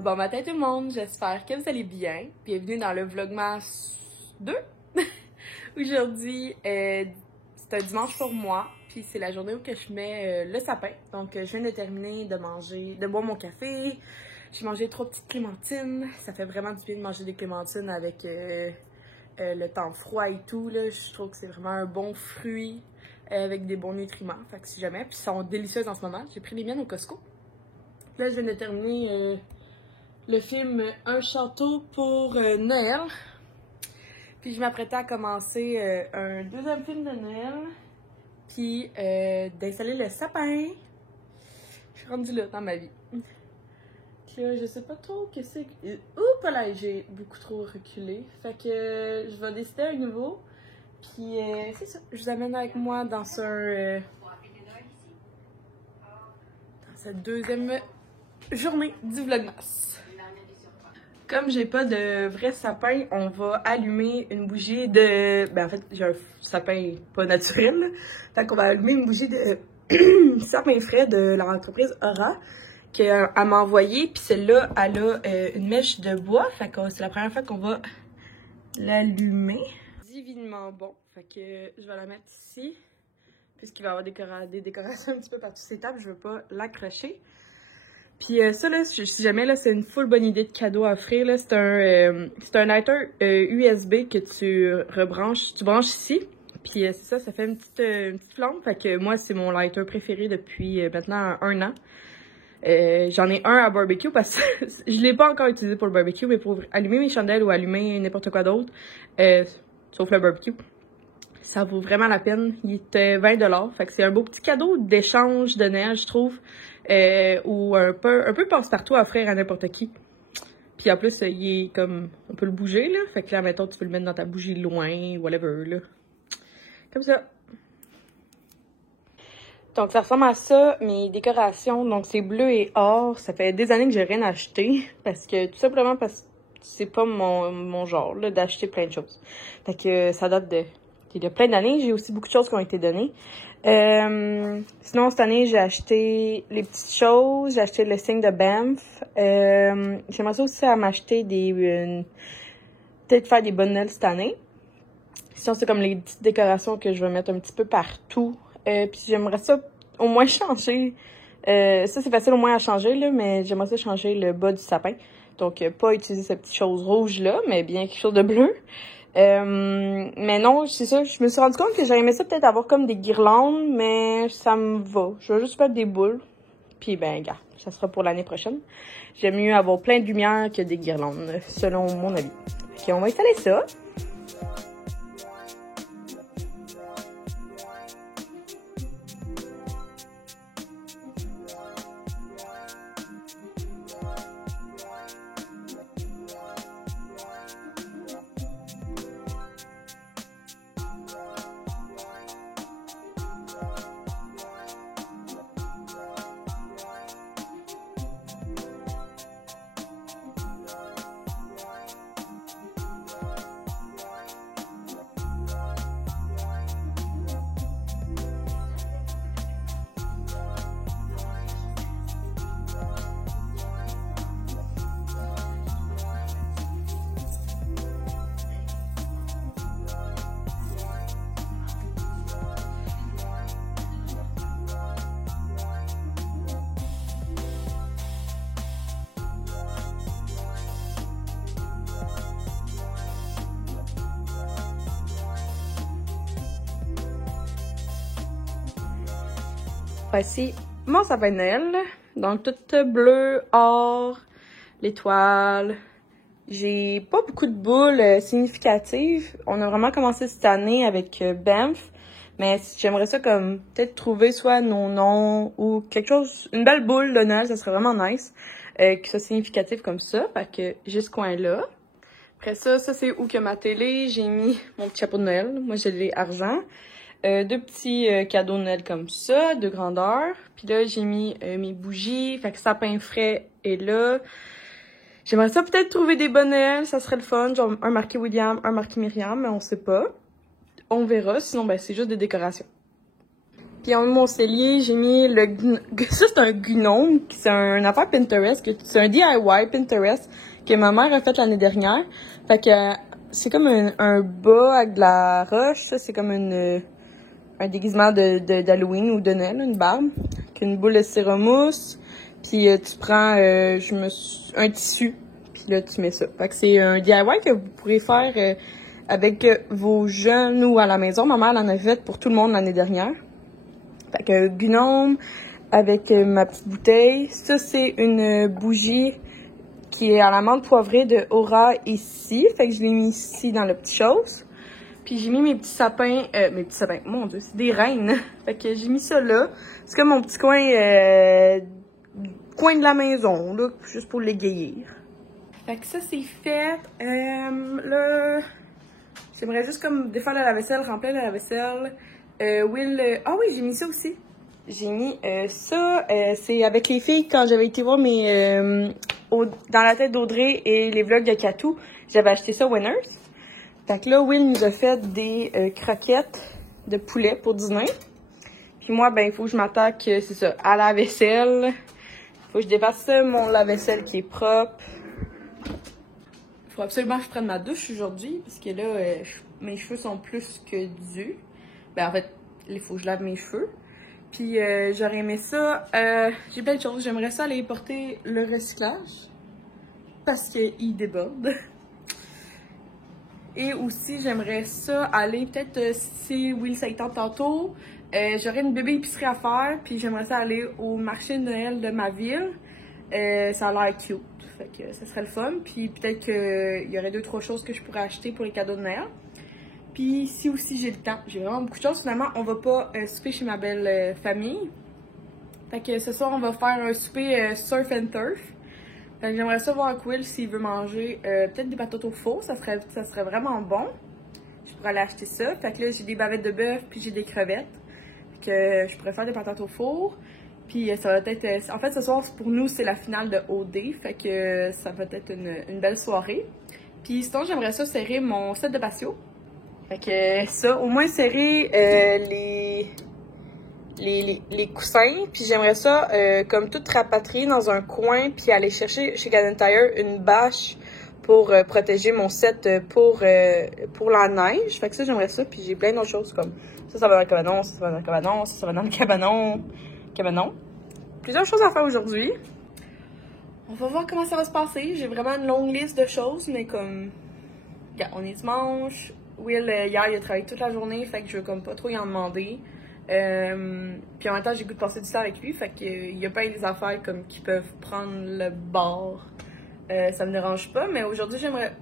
Bon matin tout le monde, j'espère que vous allez bien. Bienvenue dans le Vlogmas 2. Aujourd'hui, c'est un dimanche pour moi, puis c'est la journée où que je mets le sapin. Donc je viens de terminer de boire mon café. J'ai mangé 3 petites clémentines. Ça fait vraiment du bien de manger des clémentines avec le temps froid et tout. Là. Je trouve que c'est vraiment un bon fruit avec des bons nutriments. Fait que si jamais, puis ils sont délicieuses en ce moment. J'ai pris les miennes au Costco. Là, je viens de terminer le film Un château pour Noël. Puis je m'apprêtais à commencer un deuxième film de Noël. Puis d'installer le sapin. Je suis rendue là dans ma vie. Puis là, je sais pas trop que c'est. Oups là, j'ai beaucoup trop reculé. Fait que je vais décider un nouveau. Puis c'est ça. Je vous amène avec moi dans dans cette deuxième journée du Vlogmas. Comme j'ai pas de vrai sapin, on va allumer une bougie de... Ben en fait, j'ai un sapin pas naturel. Là. Fait qu'on va allumer une bougie de sapin frais de l'entreprise Aura qu'elle m'a envoyé. Puis celle-là, elle a une mèche de bois. Fait que c'est la première fois qu'on va l'allumer. Divinement bon. Fait que je vais la mettre ici. Puisqu'il va y avoir des décorations un petit peu partout ces tables, je veux pas l'accrocher. Puis ça, là, si jamais, là, c'est une full bonne idée de cadeau à offrir, là, c'est un lighter USB que tu branches ici. Puis c'est ça, ça fait une petite flamme. Fait que moi, c'est mon lighter préféré depuis maintenant 1 an. J'en ai un à barbecue parce que je l'ai pas encore utilisé pour le barbecue, mais pour allumer mes chandelles ou allumer n'importe quoi d'autre, sauf le barbecue. Ça vaut vraiment la peine. Il était 20$. Fait que c'est un beau petit cadeau d'échange de neige, je trouve. Ou un peu passe-partout à offrir à n'importe qui. Puis en plus, il est comme... On peut le bouger, là. Fait que là, mettons, tu peux le mettre dans ta bougie loin, whatever, là. Comme ça. Donc, ça ressemble à ça, mes décorations. Donc, c'est bleu et or. Ça fait des années que j'ai rien acheté. Tout simplement parce que c'est pas mon genre, là, d'acheter plein de choses. Fait que ça date il y a plein d'années. J'ai aussi beaucoup de choses qui ont été données. Sinon, cette année, j'ai acheté les petites choses. J'ai acheté le signe de Banff. J'aimerais ça aussi à m'acheter peut-être faire des bonnes Noël cette année. Sinon, c'est comme les petites décorations que je vais mettre un petit peu partout. Puis j'aimerais ça au moins changer. Ça, c'est facile au moins à changer, là, mais j'aimerais ça changer le bas du sapin. Donc, pas utiliser cette petite chose rouge-là, mais bien quelque chose de bleu. Mais non, c'est ça, je me suis rendu compte que j'aurais aimé ça peut-être avoir comme des guirlandes, mais ça me va. Je vais juste faire des boules, puis ben, gars, ça sera pour l'année prochaine. J'aime mieux avoir plein de lumière que des guirlandes, selon mon avis. Ok, on va installer ça. Voici mon sapin de Noël. Donc, tout bleu, or, l'étoile. J'ai pas beaucoup de boules significatives. On a vraiment commencé cette année avec Banff. Mais j'aimerais ça comme peut-être trouver soit nos noms ou quelque chose, une belle boule de Noël, ça serait vraiment nice. Que soit significatif comme ça. Fait que j'ai ce coin-là. Après ça c'est où que ma télé. J'ai mis mon petit chapeau de Noël. Moi, j'ai l'ai argent. 2 petits cadeaux de Noël comme ça, de grandeur. Puis là, j'ai mis mes bougies. Fait que sapin frais est là. J'aimerais ça peut-être trouver des bonnes Noël, ça serait le fun. Genre un marqué William, un marqué Myriam, mais on sait pas. On verra, sinon ben c'est juste des décorations. Puis on met mon cellier, j'ai mis ça c'est un gnome, c'est un affaire Pinterest, c'est un DIY Pinterest que ma mère a fait l'année dernière. Fait que c'est comme un bas avec de la roche, ça c'est comme un déguisement d'Halloween ou de Noël, une barbe, avec une boule de céromousse, puis tu prends un tissu, puis là tu mets ça. Fait que c'est un DIY que vous pourrez faire avec vos jeunes ou à la maison. Ma mère l'en a fait pour tout le monde l'année dernière. Fait que gnome avec ma petite bouteille. Ça, c'est une bougie qui est à la menthe poivrée de Aura ici. Fait que je l'ai mis ici dans le petit chose. Puis j'ai mis mes petits sapins, mon Dieu, c'est des reines. Fait que j'ai mis ça là. C'est comme mon petit coin de la maison, là, juste pour l'égayer. Fait que ça, c'est fait. Là, j'aimerais juste comme défaire la vaisselle, remplir la vaisselle. Ah oui, j'ai mis ça aussi. J'ai mis ça, c'est avec les filles quand j'avais été voir dans la tête d'Audrey et les vlogs de Katou. J'avais acheté ça Winners. Fait que là, Will nous a fait des croquettes de poulet pour dîner. Puis moi, ben, il faut que je m'attaque, c'est ça, à la vaisselle. Faut que je dépasse mon lave-vaisselle qui est propre. Il faut absolument que je prenne ma douche aujourd'hui, parce que là, mes cheveux sont plus que dus. Ben, en fait, il faut que je lave mes cheveux. Puis, j'aurais aimé ça. J'ai plein de choses. J'aimerais ça aller porter le recyclage. Parce qu'il déborde. Et aussi, j'aimerais ça aller, peut-être, si Will ça y tente tantôt, j'aurais une bébé épicerie à faire. Puis, j'aimerais ça aller au marché de Noël de ma ville. Ça a l'air cute. Fait que ça serait le fun. Puis, peut-être qu'il y aurait 2-3 choses que je pourrais acheter pour les cadeaux de Noël. Puis si aussi j'ai le temps, j'ai vraiment beaucoup de choses. Finalement, on va pas souper chez ma belle famille. Fait que ce soir, on va faire un souper surf and turf. Fait que j'aimerais ça voir avec Will s'il veut manger peut-être des patates au four. Ça serait vraiment bon. Je pourrais aller acheter ça. Fait que là, j'ai des bavettes de bœuf puis j'ai des crevettes. Fait que je pourrais faire des patates au four. Puis ça va être... en fait, ce soir, pour nous, c'est la finale de OD. Fait que ça va être une belle soirée. Puis sinon, j'aimerais ça serrer mon set de patio. Fait que ça, au moins serrer les coussins, puis j'aimerais ça comme tout rapatrier dans un coin, puis aller chercher chez Canadian Tire une bâche pour protéger mon set pour la neige. Fait que ça, j'aimerais ça, puis j'ai plein d'autres choses comme ça va dans le cabanon, ça va dans le cabanon, ça va dans le cabanon. Plusieurs choses à faire aujourd'hui. On va voir comment ça va se passer. J'ai vraiment une longue liste de choses, mais comme... Regarde, on est dimanche. Will, hier, il a travaillé toute la journée, fait que je veux comme pas trop y en demander. Puis en même temps, j'ai goût de passer du temps avec lui, fait qu'il y a pas des affaires comme qui peuvent prendre le bord. Ça me dérange pas, mais aujourd'hui, j'aimerais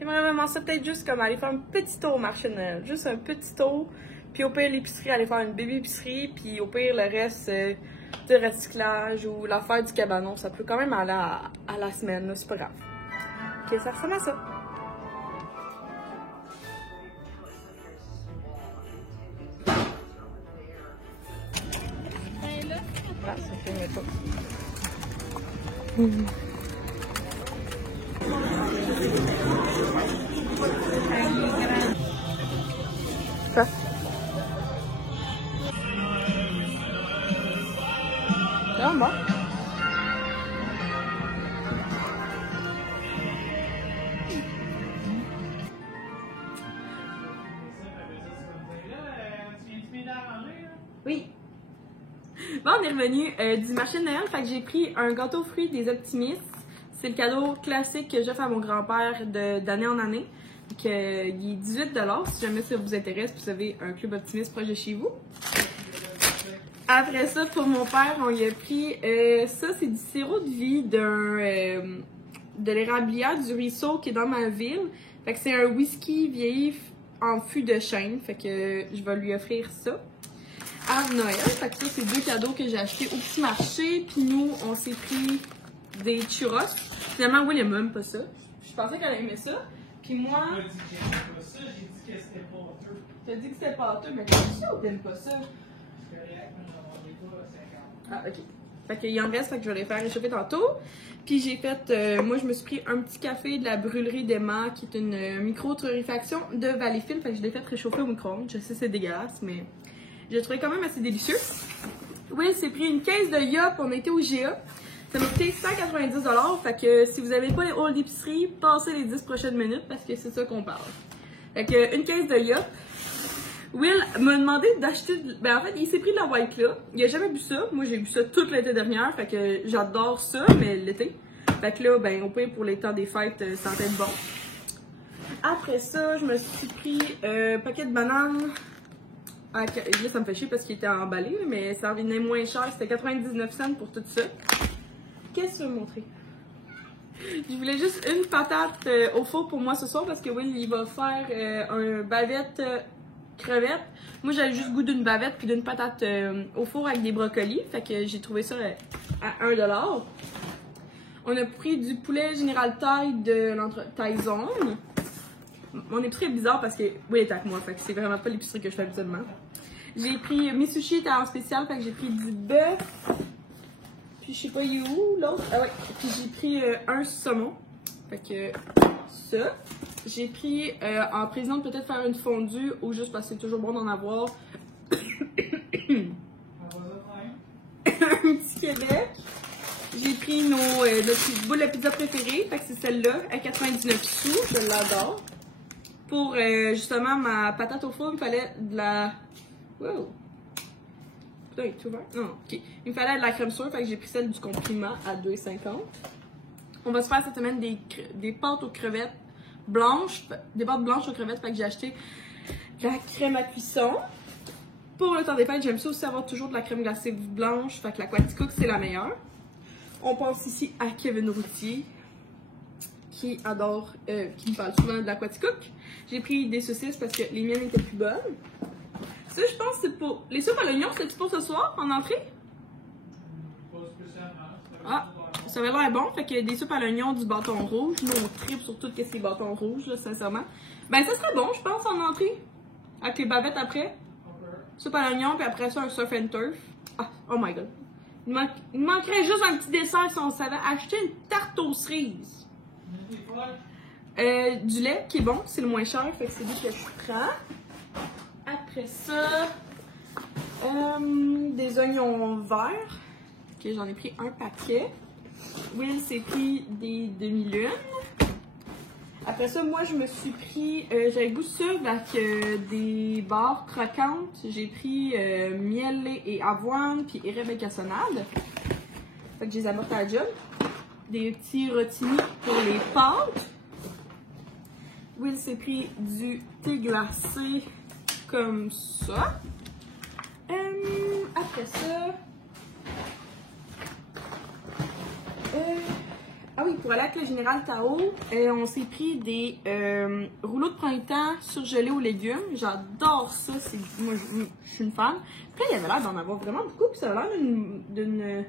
vraiment ça, peut-être juste comme aller faire un petit tour au marché de Noël. Juste un petit tour, puis au pire, l'épicerie, aller faire une bébé épicerie, puis au pire, le reste de recyclage ou l'affaire du cabanon, ça peut quand même aller à la semaine, c'est pas grave. Ok, ça ressemble à ça. Ah, ça filme pas. Quoi? C'est vraiment bon. Oui. Bon, on est revenu du marché de Noël, fait que j'ai pris un gâteau aux fruits des Optimistes. C'est le cadeau classique que j'offre à mon grand-père d'année en année. Donc, il est 18$, si jamais ça vous intéresse, vous avez un club optimiste proche de chez vous. Après ça, pour mon père, on y a pris, ça c'est du sirop de vie de l'érablière du ruisseau qui est dans ma ville. Fait que c'est un whisky vieilli en fût de chêne, fait que je vais lui offrir ça. À Noël, fait que ça c'est 2 cadeaux que j'ai achetés au petit marché, puis nous on s'est pris des churros. Finalement, Will n'aime même pas ça. Je pensais qu'elle aimait ça. Puis moi... J'ai dit que j'aimais pas ça, j'ai dit que c'était pâteux. T'as dit que c'était pâteux, mais t'es sûr ou t'aimes pas ça? C'est correct, mais j'en vendais pas à 50. Ah, ok. Fait qu'il en reste, fait que je vais les faire réchauffer tantôt. Puis j'ai fait, moi je me suis pris un petit café de la brûlerie d'Emma, qui est une micro-torréfaction de Valleyfield. Fait que je l'ai fait réchauffer au micro-ondes. Je sais c'est dégueulasse, mais J'ai trouvé quand même assez délicieux. Will s'est pris une caisse de Yop, on était au GA. Ça m'a coûté 190$, fait que si vous n'avez pas les halls d'épicerie, passez les 10 prochaines minutes parce que c'est ça qu'on parle. Fait que une caisse de Yop. Will m'a demandé d'acheter, ben en fait il s'est pris de la White Claw. Il a jamais bu ça, moi j'ai bu ça toute l'été dernière, fait que j'adore ça, mais l'été. Fait que là, ben au pire pour les temps des fêtes, ça va être bon. Après ça, je me suis pris un paquet de bananes. Là, ça me fait chier parce qu'il était emballé, mais ça revenait moins cher. C'était 99 cents pour tout ça. Qu'est-ce que tu veux me montrer? Je voulais juste une patate au four pour moi ce soir parce que Will, il va faire un bavette crevette. Moi, j'avais juste goût d'une bavette puis d'une patate au four avec des brocolis. Fait que j'ai trouvé ça à 1$. On a pris du poulet Général Taille de l'entreprise Zone. Mon épicerie est bizarre parce que Will est avec moi, fait que c'est vraiment pas l'épicerie que je fais habituellement. J'ai pris, mes sushis étaient en spécial, fait que j'ai pris du bœuf. Puis je sais pas il est où l'autre. Ah ouais. Puis j'ai pris un saumon. Fait que ça. J'ai pris en prévision de peut-être faire une fondue ou juste parce que c'est toujours bon d'en avoir. Un petit Québec. J'ai pris notre boule de pizza préférée. Fait que c'est celle-là à 99 sous. Je l'adore. Pour justement ma patate au four, il me fallait de la. Wow! Putain, il est ouvert? Non, ok. Il me fallait de la crème sûre, fait que j'ai pris celle du compliment à 2,50. On va se faire cette semaine des pâtes aux crevettes blanches. Des pâtes blanches aux crevettes, fait que j'ai acheté la crème à cuisson. Pour le temps des fêtes, j'aime ça aussi avoir toujours de la crème glacée blanche, fait que la Quaticook c'est la meilleure. On pense ici à Kevin Routier, qui adore, qui me parle souvent de la Quaticook. J'ai pris des saucisses parce que les miennes étaient plus bonnes. Ça, je pense que c'est pour... Les soupes à l'oignon, c'est pour ce soir, en entrée? Pas spécialement. Ah, ça avait l'air bon. Fait que des soupes à l'oignon, du bâton rouge. Nous, on tripe sur tout ce qui est bâton rouge, là, sincèrement. Ben, ça serait bon, je pense, en entrée. Avec les bavettes après. Soupe à l'oignon, puis après ça, un surf and turf. Ah, oh my god. Il manquerait juste un petit dessert si on savait acheter une tarte aux cerises. Du lait qui est bon, c'est le moins cher, fait que c'est lui que je prends. Après ça, des oignons verts, que j'en ai pris un paquet. Will s'est pris des demi-lunes. Après ça, moi je me suis pris, j'avais goût sûr avec des barres croquantes. J'ai pris miel et avoine, puis érable et cassonade. Fait que je les apporte à la job. Des petits rotini pour les pâtes. Will s'est pris du thé glacé comme ça. Après ça... ah oui, pour aller avec le Général Tao, on s'est pris des rouleaux de printemps surgelés aux légumes. J'adore ça. Moi, je suis une fan. Puis là, il y avait l'air d'en avoir vraiment beaucoup. Puis ça avait l'air d'une...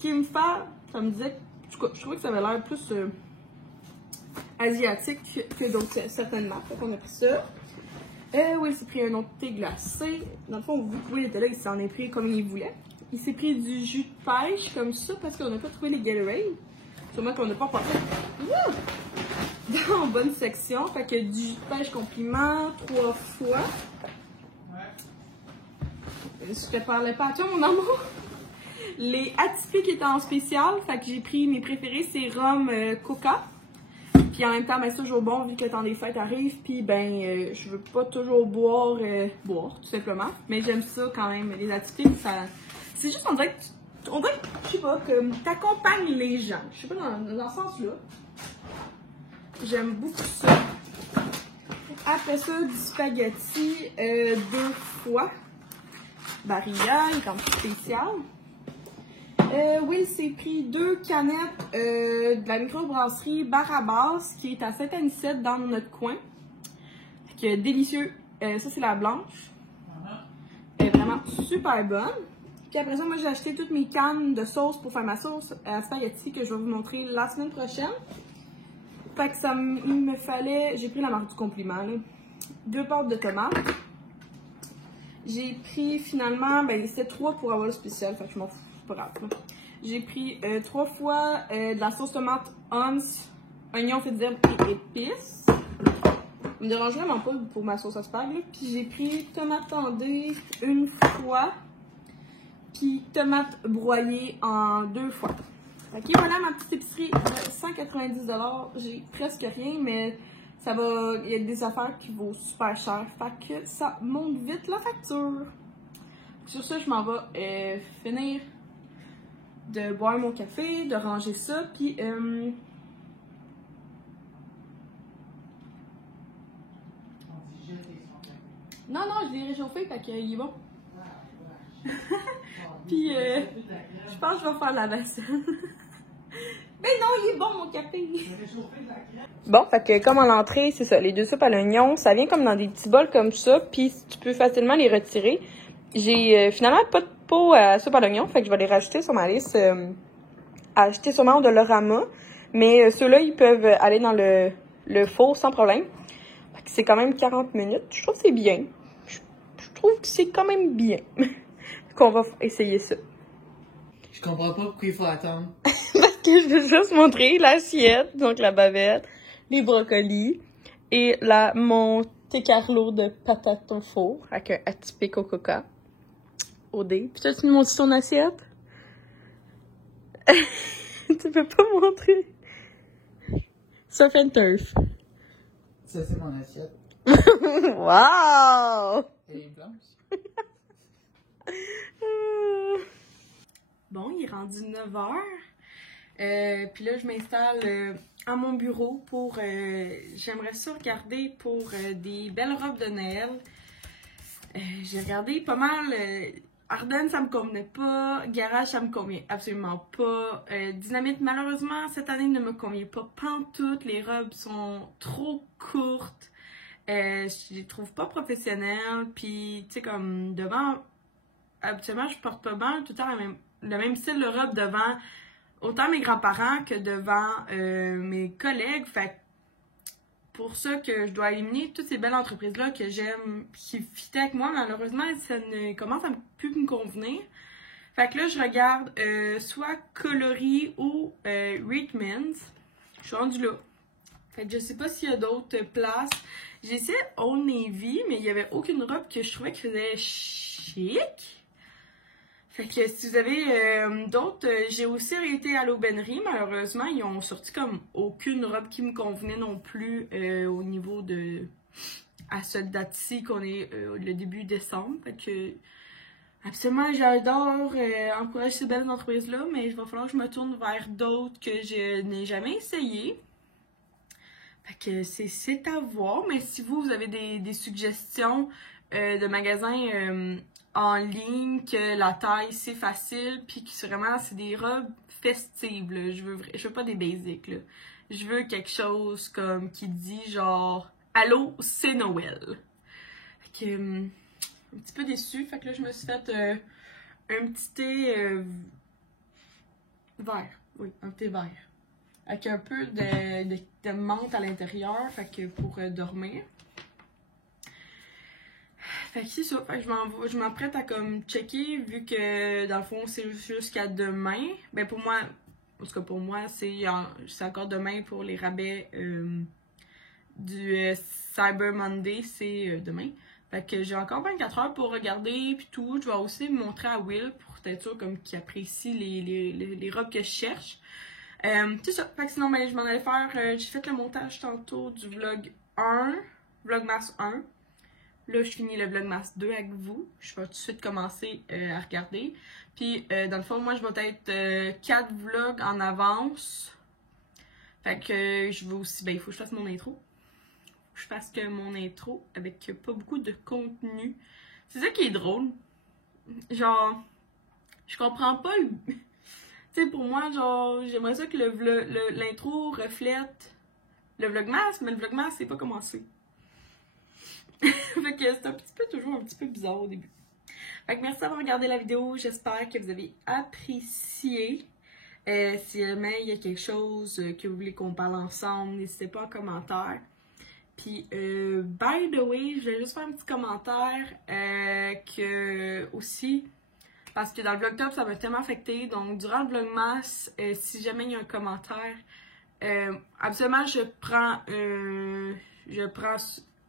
qui me fait... Ça me disait... Je trouvais que ça avait l'air plus asiatique que d'autres, certainement. Fait qu'on a pris ça. Oui, il s'est pris un autre thé glacé. Dans le fond, vu que Will était là, il s'en est pris comme il voulait. Il s'est pris du jus de pêche comme ça parce qu'on n'a pas trouvé les Gatorade. Sûrement qu'on n'a pas passé dans la bonne section. Fait que du jus de pêche compliment 3 fois. Je te parlais pas à toi, mon amour. Les atypiques étaient en spécial. Fait que j'ai pris mes préférés, c'est rhum coca. Puis en même temps, ben, c'est toujours bon vu que le temps des fêtes arrive. Puis ben, je veux pas toujours boire, tout simplement. Mais j'aime ça quand même. Les atypiques, ça... C'est juste, on dirait que, je sais pas, que t'accompagnes les gens. Je sais pas, dans ce sens-là. J'aime beaucoup ça. Après ça, du spaghetti 2 fois. Barilla, il est en spécial. Will s'est pris 2 canettes de la microbrasserie Barabas qui est à Saint-Anicette dans notre coin. Fait que délicieux. Ça, c'est la blanche. Elle est vraiment super bonne. Puis après ça, moi, j'ai acheté toutes mes cannes de sauce pour faire ma sauce à spaghetti que je vais vous montrer la semaine prochaine. Fait que il me fallait... J'ai pris la marque du compliment, là. 2 pâtes de tomates. J'ai pris finalement... Ben, c'était 3 pour avoir le spécial. Fait que je m'en fous. C'est pas grave. J'ai pris 3 fois de la sauce tomate Hans, oignon fait dire et épices. Il me dérange vraiment pas pour ma sauce à spag. Puis j'ai pris tomate tendée une fois. Puis tomate broyée en 2 fois. Ok, voilà ma petite épicerie de 190 $. J'ai presque rien, mais ça va. Il y a des affaires qui vaut super cher. Fait que ça monte vite la facture. Sur ça, je m'en vais finir de boire mon café, de ranger ça, puis non, je l'ai réchauffé, fait qu'il est bon. Puis je pense que je vais faire la vaisselle. Mais non, il est bon mon café. Bon, fait que comme en entrée, c'est ça, les 2 soupes à l'oignon, ça vient comme dans des petits bols comme ça, puis tu peux facilement les retirer. J'ai finalement pas de pot à soupe à l'oignon, fait que je vais les rajouter sur ma liste à acheter sûrement au Dollarama. Mais ceux-là, ils peuvent aller dans le four sans problème. Fait que c'est quand même 40 minutes. Je trouve que c'est bien. Je trouve que c'est quand même bien. Qu'on va essayer ça. Je comprends pas pourquoi il faut attendre. Parce que je veux juste montrer l'assiette, donc la bavette, les brocolis et la Monte Carlo de patates au four avec un atypique au coca. Au dé. Puis toi, tu me montres ton assiette? Tu peux pas montrer. Surf and turf. Ça, c'est mon assiette. Wow! Elle est blanche. Bon, il est rendu 9h. Puis là, je m'installe à mon bureau pour... j'aimerais ça regarder pour des belles robes de Noël. J'ai regardé pas mal... Ardennes, ça me convenait pas. Garage, ça me convient absolument pas. Dynamite, malheureusement, cette année ne me convient pas pantoute. Les robes sont trop courtes. Je les trouve pas professionnelles. Puis, tu sais, comme devant... Habituellement, je porte pas mal tout le temps le même style de robe devant autant mes grands-parents que devant mes collègues. Fait que pour ça que je dois éliminer toutes ces belles entreprises-là que j'aime, qui fitaient avec moi. Malheureusement, ça ne commence à plus me convenir. Fait que là, je regarde soit Coloris ou Rickmans. Je suis rendue là. Fait que je sais pas s'il y a d'autres places. J'ai essayé Old Navy, mais il n'y avait aucune robe que je trouvais qui faisait chic. Fait que si vous avez d'autres, j'ai aussi été à l'aubainerie. Malheureusement, ils ont sorti comme aucune robe qui me convenait non plus au niveau de... à cette date-ci qu'on est le début décembre. Fait que absolument, j'adore encourager ces belles entreprises-là, mais il va falloir que je me tourne vers d'autres que je n'ai jamais essayé. Fait que c'est à voir, mais si vous avez des suggestions de magasins en ligne, que la taille c'est facile, puis que vraiment c'est des robes festives, là. Je veux pas des basics, là. Je veux quelque chose comme qui dit genre allô, c'est Noël. Fait que un petit peu déçue, fait que là je me suis fait un petit thé vert, oui, un thé vert. Avec un peu de menthe à l'intérieur, fait que pour dormir. Fait que c'est ça, fait que je m'apprête à comme checker, vu que dans le fond c'est jusqu'à demain. Ben pour moi, parce que pour moi c'est encore demain pour les rabais du Cyber Monday, c'est demain. Fait que j'ai encore 24 heures pour regarder puis tout. Je vais aussi montrer à Will pour être sûr comme qu'il apprécie les robes que je cherche. C'est ça, fait que sinon ben, je m'en allais faire, j'ai fait le montage tantôt du vlog 1, vlogmas 1. Là, je finis le vlogmas 2 avec vous. Je vais tout de suite commencer à regarder. Puis, dans le fond, moi, je vais être 4 vlogs en avance. Fait que je vais aussi... Ben, il faut que je fasse mon intro. Je fasse que mon intro avec pas beaucoup de contenu. C'est ça qui est drôle. Genre, je comprends pas le... Tu sais, pour moi, genre, j'aimerais ça que l'intro reflète le vlogmas, mais le vlogmas, c'est pas commencé. Fait que c'est toujours un petit peu bizarre au début. Fait que merci d'avoir regardé la vidéo. J'espère que vous avez apprécié. Si jamais il y a quelque chose que vous voulez qu'on parle ensemble, n'hésitez pas en commentaire. Puis, by the way, je vais juste faire un petit commentaire que aussi, parce que dans le vlog top, ça m'a tellement affecté. Donc, durant le vlogmas, si jamais il y a un commentaire, absolument, je prends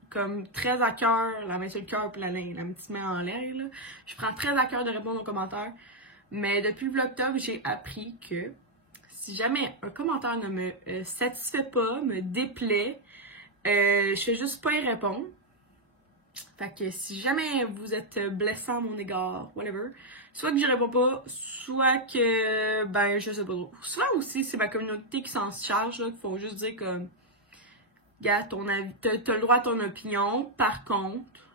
comme très à cœur, la main sur le cœur puis la petite main en l'air, là. Je prends très à cœur de répondre aux commentaires. Mais depuis le Vlogtober, j'ai appris que si jamais un commentaire ne me satisfait pas, me déplaît, je fais juste pas y répondre. Fait que si jamais vous êtes blessant à mon égard, whatever, soit que j'y réponds pas, soit que, ben, je sais pas trop. Soit aussi, c'est ma communauté qui s'en charge, là, qu'il faut juste dire comme, gars, ton avis, t'as le droit à ton opinion, par contre,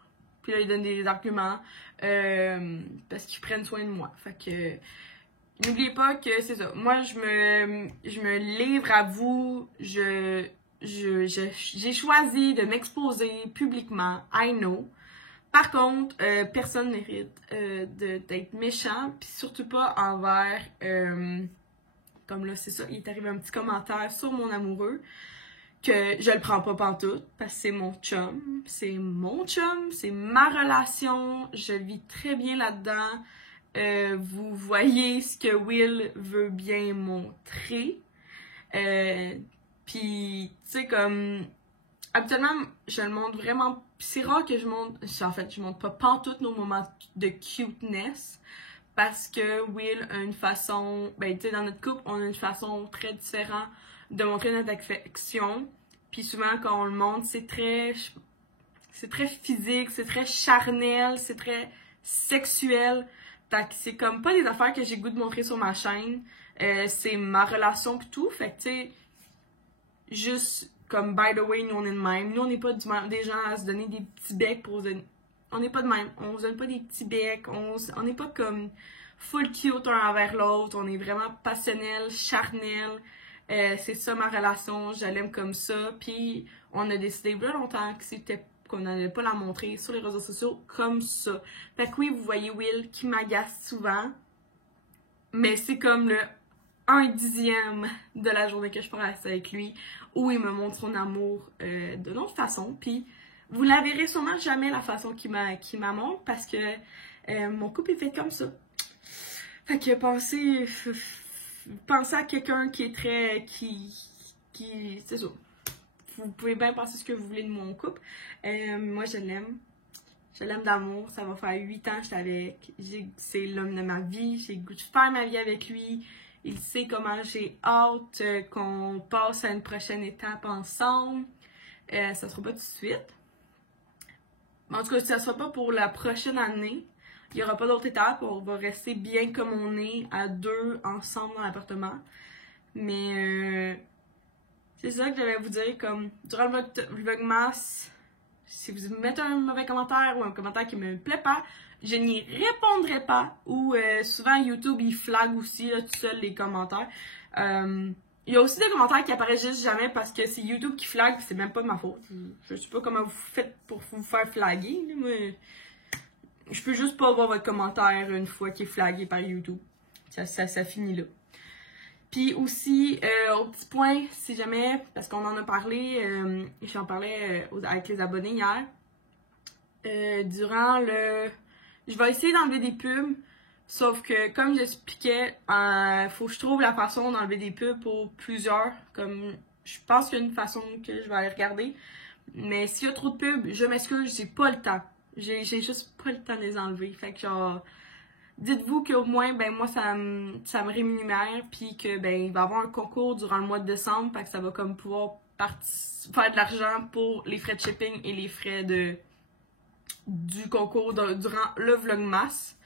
puis là, ils donnent des arguments, parce qu'ils prennent soin de moi. Fait que, n'oubliez pas que c'est ça. Moi, je me livre à vous, j'ai choisi de m'exposer publiquement, I know. Par contre, personne ne mérite d'être méchant, puis surtout pas envers, comme là, c'est ça, il est arrivé un petit commentaire sur mon amoureux, que je le prends pas pantoute, parce que c'est mon chum, c'est ma relation, je vis très bien là-dedans. Vous voyez ce que Will veut bien montrer. Puis, tu sais, comme, habituellement, je le montre vraiment, c'est rare que je montre pas pantoute nos moments de cuteness, parce que Will a une façon, ben, tu sais, dans notre couple, on a une façon très différente de montrer notre affection. Puis souvent, quand on le montre, c'est très physique, c'est très charnel, c'est très sexuel. Fait que c'est comme pas des affaires que j'ai goût de montrer sur ma chaîne. C'est ma relation pis tout. Fait que, tu sais, juste comme, by the way, nous on est de même. Nous on n'est pas des gens à se donner des petits becs pour se donner. On n'est pas de même. On se donne pas des petits becs. On n'est pas comme full cute un envers l'autre. On est vraiment passionnel, charnel. C'est ça ma relation. Je l'aime comme ça. Puis on a décidé il y a longtemps qu'on n'allait pas la montrer sur les réseaux sociaux comme ça. Fait que oui, vous voyez Will qui m'agace souvent. Mais c'est comme le 1/10 de la journée que je passe avec lui, où il me montre son amour d'une autre façon. Puis vous la verrez sûrement jamais la façon qu'il m'a montre, parce que mon couple est fait comme ça. Fait que pensez à quelqu'un qui est très... c'est ça. Vous pouvez bien penser ce que vous voulez de mon couple. Moi, je l'aime. Je l'aime d'amour. Ça va faire 8 ans que je suis avec. C'est l'homme de ma vie. J'ai le goût de faire ma vie avec lui. Il sait comment j'ai hâte qu'on passe à une prochaine étape ensemble. Ça sera pas tout de suite. En tout cas, ça sera pas pour la prochaine année. Il n'y aura pas d'autre étape. On va rester bien comme on est, à deux, ensemble dans l'appartement. Mais c'est ça que j'allais vous dire. Comme durant le Vlogmas, si vous mettez un mauvais commentaire ou un commentaire qui me plaît pas, je n'y répondrai pas. Ou souvent YouTube il flag aussi là, tout seul les commentaires. Il y a aussi des commentaires qui apparaissent juste jamais parce que c'est YouTube qui flag, c'est même pas de ma faute. Je sais pas comment vous faites pour vous faire flaguer. Mais je peux juste pas voir votre commentaire une fois qu'il est flagué par YouTube. Ça finit là. Puis aussi, au petit point, si jamais, parce qu'on en a parlé, j'en parlais avec les abonnés hier, durant le... Je vais essayer d'enlever des pubs, sauf que comme j'expliquais, faut que je trouve la façon d'enlever des pubs pour plusieurs, comme je pense qu'il y a une façon que je vais aller regarder, mais s'il y a trop de pubs, je m'excuse, j'ai pas le temps. J'ai juste pas le temps de les enlever, fait que genre... Dites-vous qu'au moins, ben moi, ça me rémunère, puis que ben il va y avoir un concours durant le mois de décembre, fait que ça va comme pouvoir faire de l'argent pour les frais de shipping et les frais du concours durant le Vlogmas.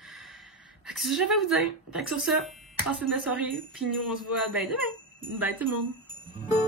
Fait que c'est ce que je vais vous dire. Fait que sur ça, passez une belle soirée, puis nous on se voit ben demain. Bye tout le monde!